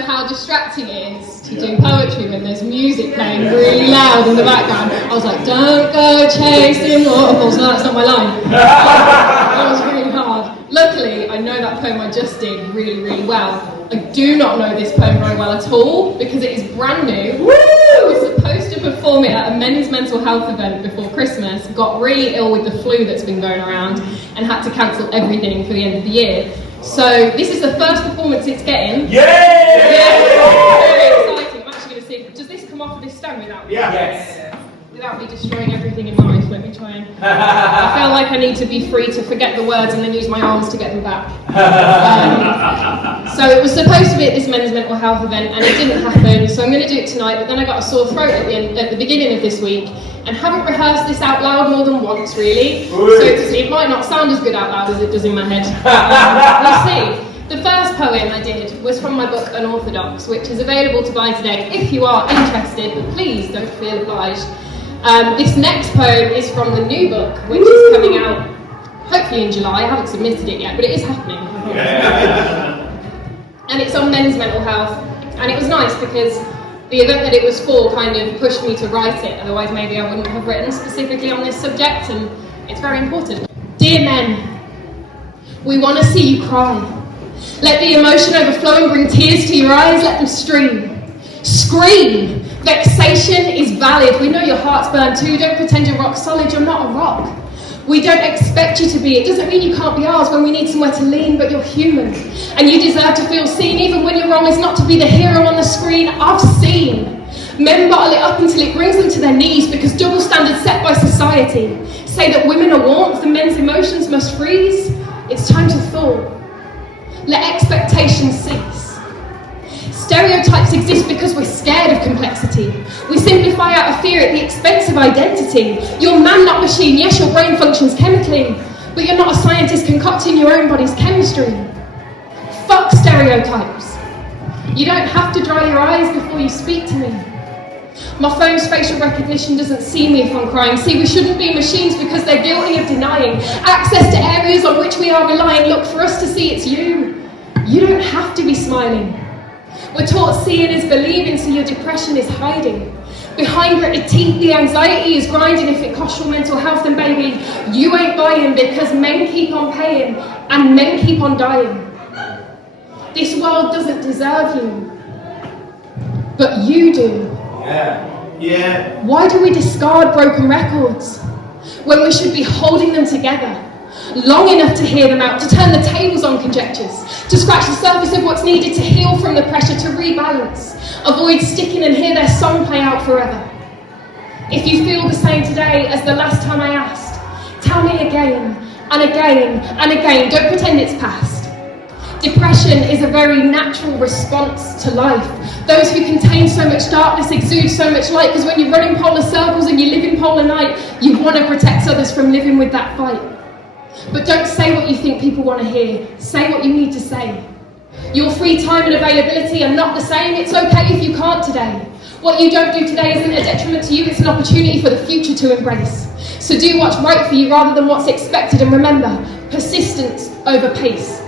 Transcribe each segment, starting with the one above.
know how distracting it is to do poetry when there's music playing really loud in the background. I was like, don't go chasing waterfalls. No, that's not my line. That was really hard. Luckily, I know that poem I just did really, really well. I do not know this poem very well at all because it is brand new. Woo! I was supposed to perform it at a men's mental health event before Christmas, got really ill with the flu that's been going around and had to cancel everything for the end of the year. So this is the first performance it's getting. Yay! Very exciting. I'm actually going to see, does this come off of this stone without me? Yes. Without me destroying everything in life? Let me try and... I feel like I need to be free to forget the words and then use my arms to get them back. So it was supposed to be at this men's mental health event and it didn't happen, so I'm going to do it tonight, but then I got a sore throat at the beginning of this week and haven't rehearsed this out loud more than once, really. So it might not sound as good out loud as it does in my head. We'll see. The first poem I did was from my book Unorthodox, which is available to buy today if you are interested, but please don't feel obliged. This next poem is from the new book, which is coming out hopefully in July. I haven't submitted it yet, but it is happening. And it's on men's mental health, and it was nice because the event that it was for kind of pushed me to write it, otherwise maybe I wouldn't have written specifically on this subject, and it's very important. Dear men, we want to see you cry. Let the emotion overflow and bring tears to your eyes, let them stream. Scream! Vexation is valid. We know your heart's burned too. Don't pretend you're rock solid, you're not a rock. We don't expect you to be. It doesn't mean you can't be ours when we need somewhere to lean, but you're human. And you deserve to feel seen, even when you're wrong. It's not to be the hero on the screen. I've seen men bottle it up until it brings them to their knees because double standards set by society say that women are warmth and men's emotions must freeze. It's time to thaw. Let expectations cease. Stereotypes exist because we're scared of complexity. We simplify out of fear at the expense of identity. You're man, not machine. Yes, your brain functions chemically, but you're not a scientist concocting your own body's chemistry. Fuck stereotypes. You don't have to dry your eyes before you speak to me. My phone's facial recognition doesn't see me if I'm crying. See, we shouldn't be machines because they're guilty of denying access to areas on which we are relying. Look, for us to see, it's you. You don't have to be smiling. We're taught seeing is believing, so your depression is hiding. Behind gritted teeth, the anxiety is grinding. If it costs your mental health, then baby, you ain't buying because men keep on paying and men keep on dying. This world doesn't deserve you, but you do. Yeah. Why do we discard broken records when we should be holding them together? Long enough to hear them out, to turn the tables on conjectures, to scratch the surface of what's needed to heal from the pressure, to rebalance, avoid sticking and hear their song play out forever. If you feel the same today as the last time I asked, tell me again and again and again. Don't pretend it's past. Depression is a very natural response to life. Those who contain so much darkness exude so much light, because when you run in polar circles and you live in polar night, you want to protect others from living with that fight. But don't say what you think people want to hear. Say what you need to say. Your free time and availability are not the same. It's okay if you can't today. What you don't do today isn't a detriment to you. It's an opportunity for the future to embrace. So do what's right for you rather than what's expected. And remember, persistence over pace.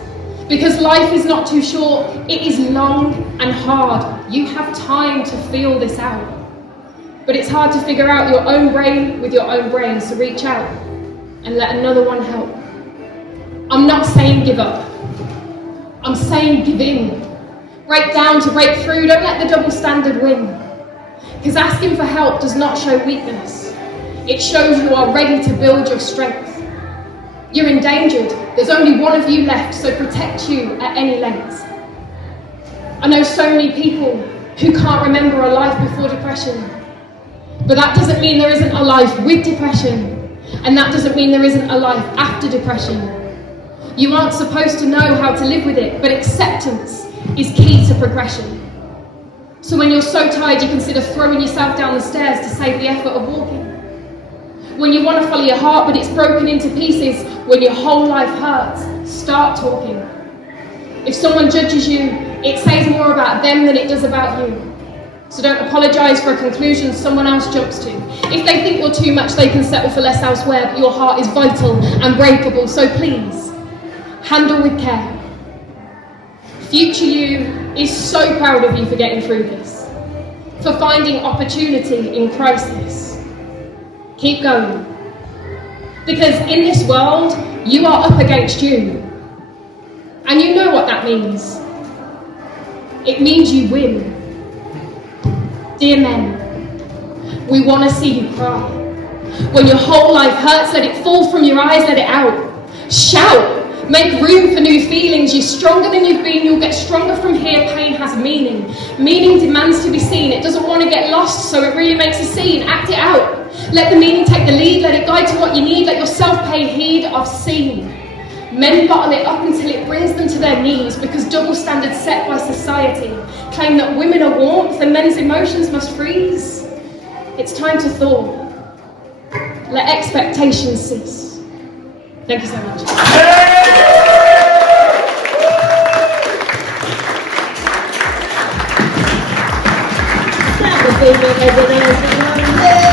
Because life is not too short. It is long and hard. You have time to feel this out. But it's hard to figure out your own brain with your own brain. So reach out and let another one help. I'm not saying give up. I'm saying give in. Break down to break through. Don't let the double standard win. Because asking for help does not show weakness. It shows you are ready to build your strength. You're endangered. There's only one of you left, so protect you at any length. I know so many people who can't remember a life before depression. But that doesn't mean there isn't a life with depression. And that doesn't mean there isn't a life after depression. You aren't supposed to know how to live with it, but acceptance is key to progression. So when you're so tired, you consider throwing yourself down the stairs to save the effort of walking. When you want to follow your heart, but it's broken into pieces, when your whole life hurts, start talking. If someone judges you, it says more about them than it does about you. So don't apologise for a conclusion someone else jumps to. If they think you're too much, they can settle for less elsewhere, but your heart is vital and breakable, so please, handle with care. Future you is so proud of you for getting through this, for finding opportunity in crisis. Keep going. Because in this world, you are up against you. And you know what that means. It means you win. Dear men, we want to see you cry. When your whole life hurts, let it fall from your eyes, let it out. Shout. Make room for new feelings. You're stronger than you've been. You'll get stronger from here. Pain has meaning. Meaning demands to be seen. It doesn't want to get lost, so it really makes a scene. Act it out. Let the meaning take the lead. Let it guide to what you need. Let yourself pay heed. I've seen men bottle it up until it brings them to their knees because double standards set by society claim that women are warmth and men's emotions must freeze. It's time to thaw. Let expectations cease. Thank you so much. Clap for Baby Ebenezer.